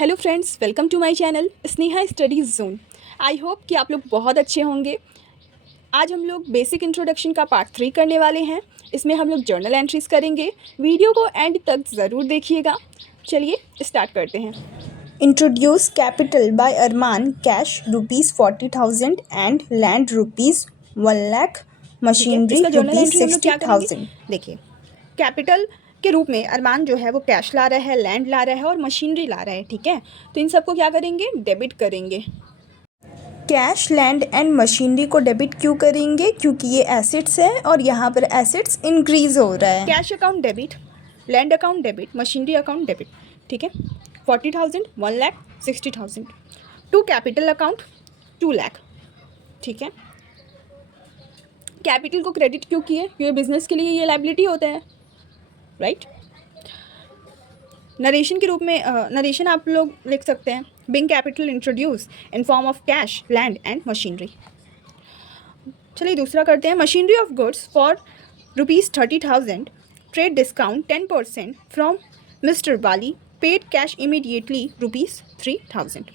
Hello friends, welcome to my channel Sneha studies zone. I hope कि आप लोग बहुत अच्छे होंगे। आज हम लोग बेसिक इंट्रोडक्शन का पार्ट 3 करने वाले हैं। इसमें हम लोग जर्नल एंट्रीज करेंगे। वीडियो को एंड तक ज़रूर देखिएगा। चलिए स्टार्ट करते हैं। Introduce capital by Arman, cash ₹40,000 and land ₹1 lakh, ठीक है, machinery इसका जर्नल एंट्री हम लोग क्या करेंगे? ₹60,000. देखिए, कैपिटल के रूप में अरमान जो है वो कैश ला रहा है, लैंड ला रहा है और मशीनरी ला रहा है। ठीक है, तो इन सबको क्या करेंगे? डेबिट करेंगे। कैश, लैंड एंड मशीनरी को डेबिट क्यों करेंगे? क्योंकि ये एसेट्स है और यहाँ पर एसेट्स इंक्रीज हो रहा है. Cash account debit, land account debit, machinery account debit. ठीक है, 40,000, 1 lakh, 60,000 to capital account 2 lakh. ठीक है, कैपिटल को क्रेडिट क्यों किए? क्योंकि बिजनेस के लिए ये लाइबिलिटी होता है, राइट। नरेशन के रूप में नरेशन आप लोग लिख सकते हैं, being capital introduce in form of cash, land and machinery. चलिए दूसरा करते हैं। Machinery of goods for ₹30,000, trade discount 10% from mister Bali, paid cash immediately ₹3,000।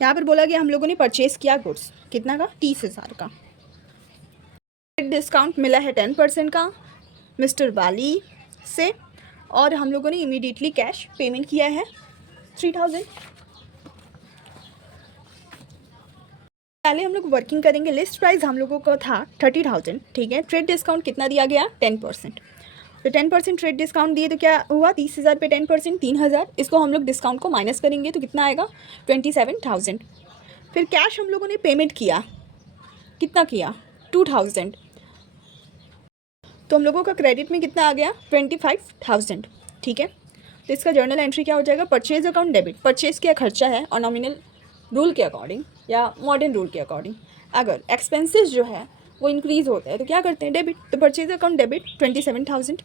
यहाँ पर बोला गया हम लोगों ने परचेज किया गुड्स, कितना का? 30,000 का। ट्रेड डिस्काउंट मिला है 10% का मिस्टर बाली से, और हम लोगों ने इमीडिएटली कैश पेमेंट किया है 3,000। पहले हम लोग वर्किंग करेंगे। लिस्ट प्राइस हम लोगों को था 30,000। ठीक है, ट्रेड डिस्काउंट कितना दिया गया? 10%। तो 10% ट्रेड डिस्काउंट दिए तो क्या हुआ? 30,000 पे 10% 3,000। इसको हम लोग डिस्काउंट को माइनस करेंगे तो कितना आएगा? 27,000। फिर कैश हम लोगों ने पेमेंट किया, कितना किया? 2,000। तो हम लोगों का क्रेडिट में कितना आ गया? 25,000। ठीक है, तो इसका जर्नल एंट्री क्या हो जाएगा? Purchase account debit. परचेज क्या खर्चा है और नॉमिनल रूल के अकॉर्डिंग या मॉडर्न रूल के अकॉर्डिंग अगर एक्सपेंसेस जो है वो इंक्रीज़ होता है तो क्या करते हैं? डेबिट। तो purchase account debit 27,000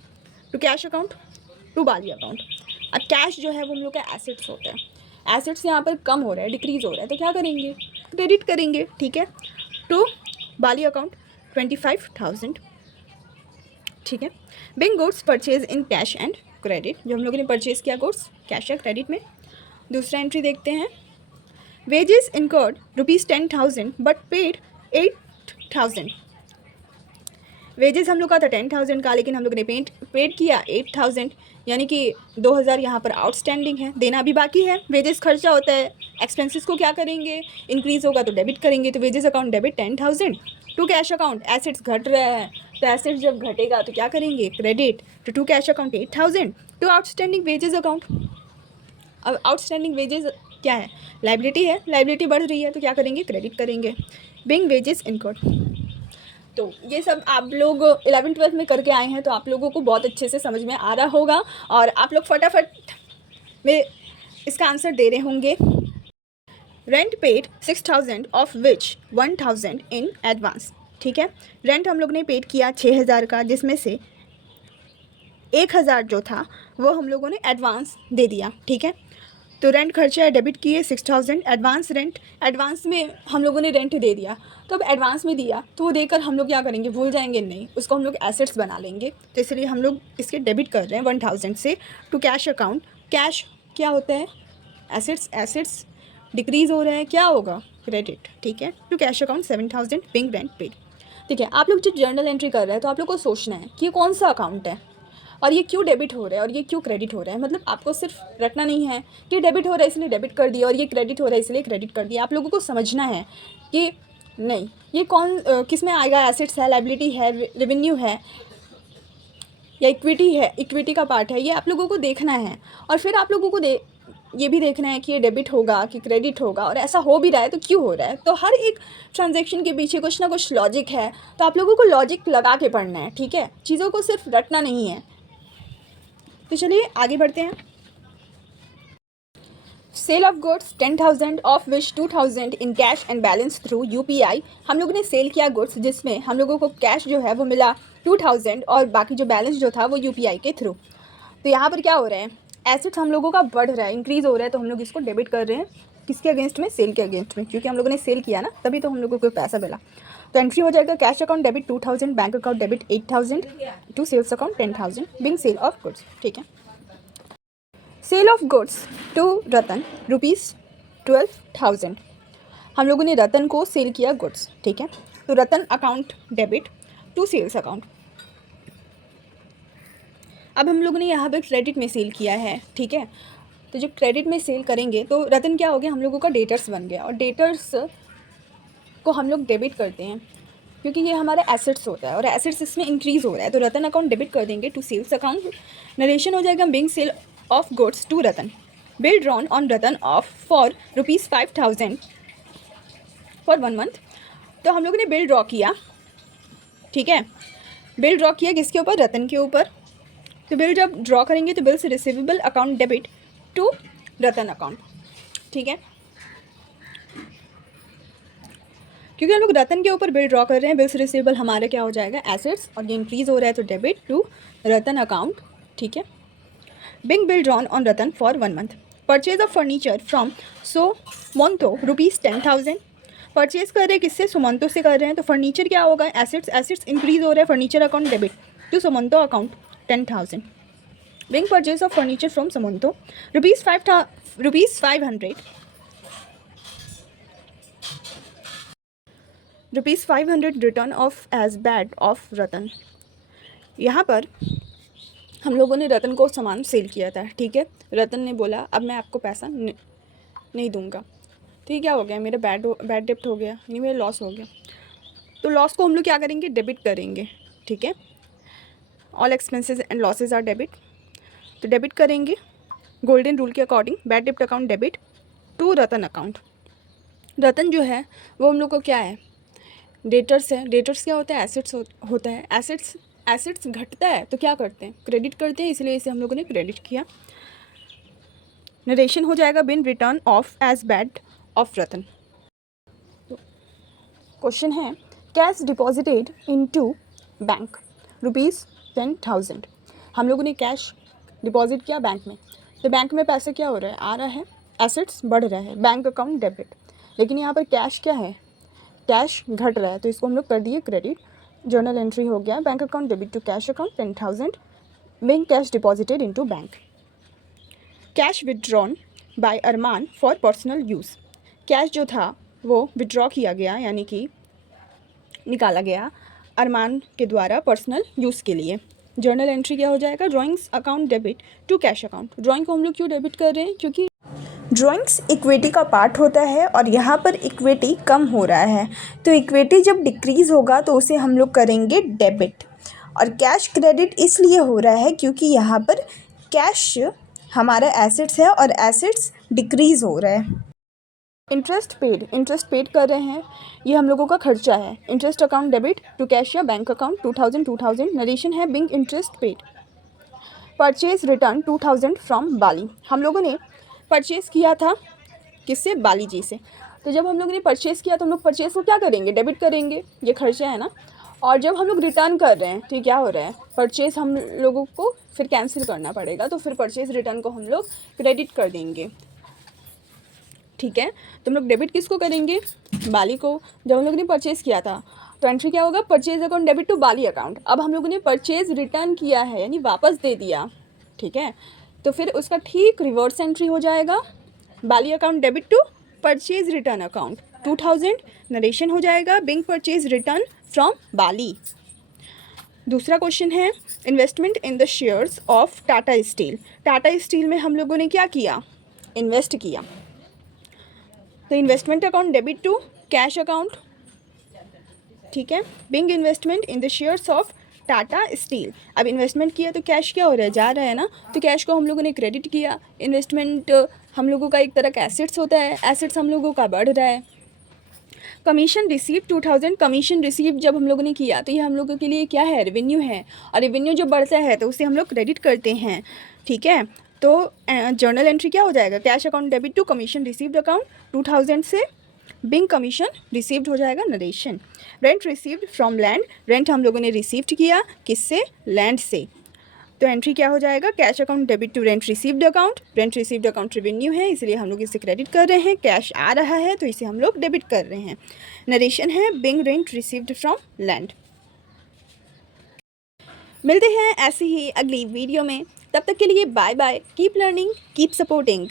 to cash account, to Bali account. अब कैश जो है वो हम लोग का एसेट्स होता है। एसेट्स यहाँ पर कम हो रहा है, डिक्रीज़ हो रहा है, तो क्या करेंगे? क्रेडिट करेंगे। ठीक है, टू बाली अकाउंट 25,000। ठीक है, Bing goods purchase in cash and credit, जो हम लोगों ने परचेज किया गुड्स कैश या क्रेडिट में। दूसरा एंट्री देखते हैं। Wages incurred ₹10,000 but paid 8,000। Wages हम लोग का था 10,000 का, लेकिन हम लोग ने पेड किया 8,000, यानी कि 2,000 यहाँ पर आउटस्टैंडिंग है, देना भी बाकी है। वेजेस खर्चा होता है, एक्सपेंसेस को क्या करेंगे? इंक्रीज़ होगा तो डेबिट करेंगे। तो wages account debit 10,000 to cash account. Assets घट रहा है तो एसेट्स जब घटेगा तो क्या करेंगे? क्रेडिट। तो to cash account 8,000 to outstanding wages account. अब आउटस्टैंडिंग वेजेस क्या है? लाइबिलिटी है, लाइबिलिटी बढ़ रही है तो क्या करेंगे? क्रेडिट करेंगे। Being wages incurred. तो ये सब आप लोग 11th-12th में करके आए हैं तो आप लोगों को बहुत अच्छे से समझ में आ रहा होगा और आप लोग फटाफट में इसका आंसर दे रहे होंगे। Rent paid 6,000 of which 1,000 in advance. ठीक है, रेंट हम लोग ने पेड किया 6,000 का, जिसमें से 1,000 जो था वो हम लोगों ने एडवांस दे दिया। ठीक है, तो रेंट खर्चा है, डेबिट किए 6,000। एडवांस रेंट, एडवांस में हम लोगों ने रेंट दे दिया, तो अब एडवांस में दिया तो वो देकर हम लोग क्या करेंगे? भूल जाएंगे? नहीं, उसको हम लोग एसेट्स बना लेंगे। तो इसलिए हम लोग इसके डेबिट कर रहे हैं 1,000 से टू कैश अकाउंट। कैश क्या होता है? एसेट्स। एसेट्स डिक्रीज़ हो रहा है, क्या होगा? क्रेडिट। ठीक है, to cash account 7,000 being rent paid. ठीक है, आप लोग जब जर्नल एंट्री कर रहे हैं तो आप लोग को सोचना है कि ये कौन सा अकाउंट है और ये क्यों डेबिट हो रहा है और ये क्यों क्रेडिट हो रहा है। मतलब आपको सिर्फ रटना नहीं है कि डेबिट हो रहा है इसलिए डेबिट कर दिया और ये क्रेडिट हो रहा है इसलिए क्रेडिट कर दिया। आप लोगों को समझना है कि नहीं, ये कौन किस में आएगा? एसेट्स है, लाइबिलिटी है, रेवेन्यू है या इक्विटी है, इक्विटी का पार्ट है, ये आप लोगों को देखना है। और फिर आप लोगों को ये भी देखना है कि ये डेबिट होगा कि क्रेडिट होगा, और ऐसा हो भी रहा है तो क्यों हो रहा है। तो हर एक ट्रांजैक्शन के पीछे कुछ ना कुछ लॉजिक है, तो आप लोगों को लॉजिक लगा के पढ़ना है। ठीक है, चीज़ों को सिर्फ रटना नहीं है। तो चलिए आगे बढ़ते हैं। Sale of goods 10,000 of which 2,000 in cash and balance through UPI। हम लोगों ने सेल किया गुड्स जिसमें हम लोगों को कैश जो है वो मिला 2,000 और बाकी जो बैलेंस जो था वो UPI के थ्रू। तो यहाँ पर क्या हो रहा है? एसेट्स हम लोगों का बढ़ रहा है, इंक्रीज़ हो रहा है, तो हम लोग इसको डेबिट कर रहे हैं। किसके अगेंस्ट में? सेल के अगेंस्ट में, क्योंकि हम लोगों ने सेल किया ना, तभी तो हम लोगों को पैसा मिला। तो एंट्री हो जाएगा cash account debit 2,000, bank account debit 8,000 to sales account 10,000 being sale of goods. ठीक है, sale of goods to Ratan ₹12,000। हम लोगों ने रतन को सेल किया गुड्स, ठीक है। तो Ratan account debit to sales account. अब हम लोगों ने यहाँ पर क्रेडिट में सेल किया है, ठीक है। तो जब क्रेडिट में सेल करेंगे तो रतन क्या हो गया, हम लोगों का डेटर्स बन गया, और डेटर्स को हम लोग डेबिट करते हैं क्योंकि ये हमारा एसेट्स होता है और एसेट्स इसमें इंक्रीज़ हो रहा है। तो रतन अकाउंट डेबिट कर देंगे टू सेल्स अकाउंट। नरेशन हो जाएगा being sale of goods to Ratan, bill drawn on Ratan of for ₹5,000 for 1 month. तो हम लोगों ने बिल ड्रॉ किया, ठीक है। बिल ड्रॉ किया किसके ऊपर, रतन के ऊपर। तो बिल जब ड्रॉ करेंगे तो bills receivable account debit to Ratan account, ठीक है। क्योंकि हम लोग रतन के ऊपर बिल ड्रॉ कर रहे हैं, बिल्स रिसीवेबल हमारा क्या हो जाएगा, एसेट्स, और ये इंक्रीज़ हो रहा है तो डेबिट टू रतन अकाउंट, ठीक है। Being bill drawn on Ratan for 1 month. Purchase of furniture from Sumanto ₹10,000। Purchase कर रहे हैं किससे, सुमंतो से कर रहे हैं। तो फर्नीचर क्या होगा, एसेट्स, एसेट्स इंक्रीज़ हो रहा है, furniture account debit to Sumanto account 10,000। Being purchase of furniture from Sumanto ₹500 return of as bad of Ratan. यहाँ पर हम लोगों ने रतन को सामान सेल किया था, ठीक है। रतन ने बोला अब मैं आपको पैसा नहीं दूंगा, ठीक, क्या हो गया, मेरा बैड डेप्ट हो गया, नहीं मेरा लॉस हो गया। तो लॉस को हम लोग क्या करेंगे, डेबिट करेंगे, ठीक है। All expenses and losses are debit, तो डेबिट करेंगे गोल्डन रूल के अकॉर्डिंग। बैड डेप्ट account debit to Ratan account. Ratan जो है वो हम लोग को क्या है, डेटर्स है। डेटर्स क्या होता है, एसेट्स होता है। एसेट्स घटता है तो क्या करते हैं, क्रेडिट करते हैं, इसलिए इसे हम लोगों ने क्रेडिट किया। नरेशन हो जाएगा being return of as bad of Ratan. Question है कैश डिपॉजिटेड इनटू बैंक ₹10,000। हम लोगों ने कैश डिपॉजिट किया बैंक में, तो बैंक में पैसे क्या हो रहा है, आ रहा है, एसेट्स बढ़ रहा है, बैंक अकाउंट डेबिट। लेकिन यहाँ पर कैश क्या है, कैश घट रहा है, तो इसको हम लोग कर दिए क्रेडिट। जर्नल एंट्री हो गया bank account debit to cash account 10,000 being cash deposited into bank. Cash withdrawn by Arman for personal use. Cash जो था वो विदड्रॉ किया गया, यानी कि निकाला गया अरमान के द्वारा पर्सनल यूज़ के लिए। जर्नल एंट्री क्या हो जाएगा, drawings account debit to cash account. Drawing को हम लोग क्यों डेबिट कर रहे हैं, क्योंकि ड्राइंग्स इक्विटी का पार्ट होता है और यहाँ पर इक्विटी कम हो रहा है, तो इक्विटी जब डिक्रीज़ होगा तो उसे हम लोग करेंगे डेबिट। और कैश क्रेडिट इसलिए हो रहा है क्योंकि यहाँ पर कैश हमारा एसेट्स है और एसेट्स डिक्रीज़ हो रहा है। इंटरेस्ट पेड कर रहे हैं, ये हम लोगों का खर्चा है। Interest account debit to cash या बैंक अकाउंट 2,000। नरेशन है being interest paid. Purchase return 2,000 from Bali. हम लोगों ने परचेज़ किया था किससे, बाली जी से। तो जब हम लोगों ने परचेज़ किया तो हम लोग परचेज़ को क्या करेंगे, डेबिट करेंगे, ये खर्चा है ना। और जब हम लोग रिटर्न कर रहे हैं तो क्या हो रहा है, परचेज़ हम लोगों को फिर कैंसिल करना पड़ेगा, तो फिर परचेज़ रिटर्न को हम लोग क्रेडिट कर देंगे, ठीक है। तो हम लोग डेबिट किसको करेंगे, बाली को। जब हम लोगों ने परचेज़ किया था तो एंट्री क्या होगा, purchase account debit to Bali account. अब हम लोगों ने परचेज़ रिटर्न किया है, यानी वापस दे दिया, ठीक है। तो फिर उसका ठीक रिवर्स एंट्री हो जाएगा, Bali account debit to purchase return account 2,000। Narration हो जाएगा being purchase return from Bali. दूसरा क्वेश्चन है investment in the shares of Tata Steel. Tata Steel में हम लोगों ने क्या किया, इन्वेस्ट किया। तो investment account debit to cash account, ठीक है। Being investment in the shares of Tata Steel. अब इन्वेस्टमेंट किया तो कैश क्या हो रहा है, जा रहा है ना, तो कैश को हम लोगों ने क्रेडिट किया। इन्वेस्टमेंट हम लोगों का एक तरह का एसेट्स होता है, एसेट्स हम लोगों का बढ़ रहा है। Commission receive 2,000। कमीशन रिसीव जब हम लोगों ने किया तो ये हम लोगों के लिए क्या है, रेवेन्यू है, और रेवेन्यू जब बढ़ता है तो उसे हम लोग क्रेडिट करते हैं, ठीक है। तो जर्नल एंट्री क्या हो जाएगा, cash account debit to commission received account 2,000 से बिंग कमीशन रिसीव्ड हो जाएगा। Narration rent received from land. Rent हम लोगों ने रिसीव्ड किया किससे, लैंड से। तो एंट्री क्या हो जाएगा, cash account debit to rent received account. Rent received account revenue है, इसलिए हम लोग इसे क्रेडिट कर रहे हैं। कैश आ रहा है तो इसे हम लोग डेबिट कर रहे हैं। नरेशन है being rent received from land. मिलते हैं ऐसी ही अगली वीडियो में, तब तक के लिए bye bye, keep learning, keep supporting.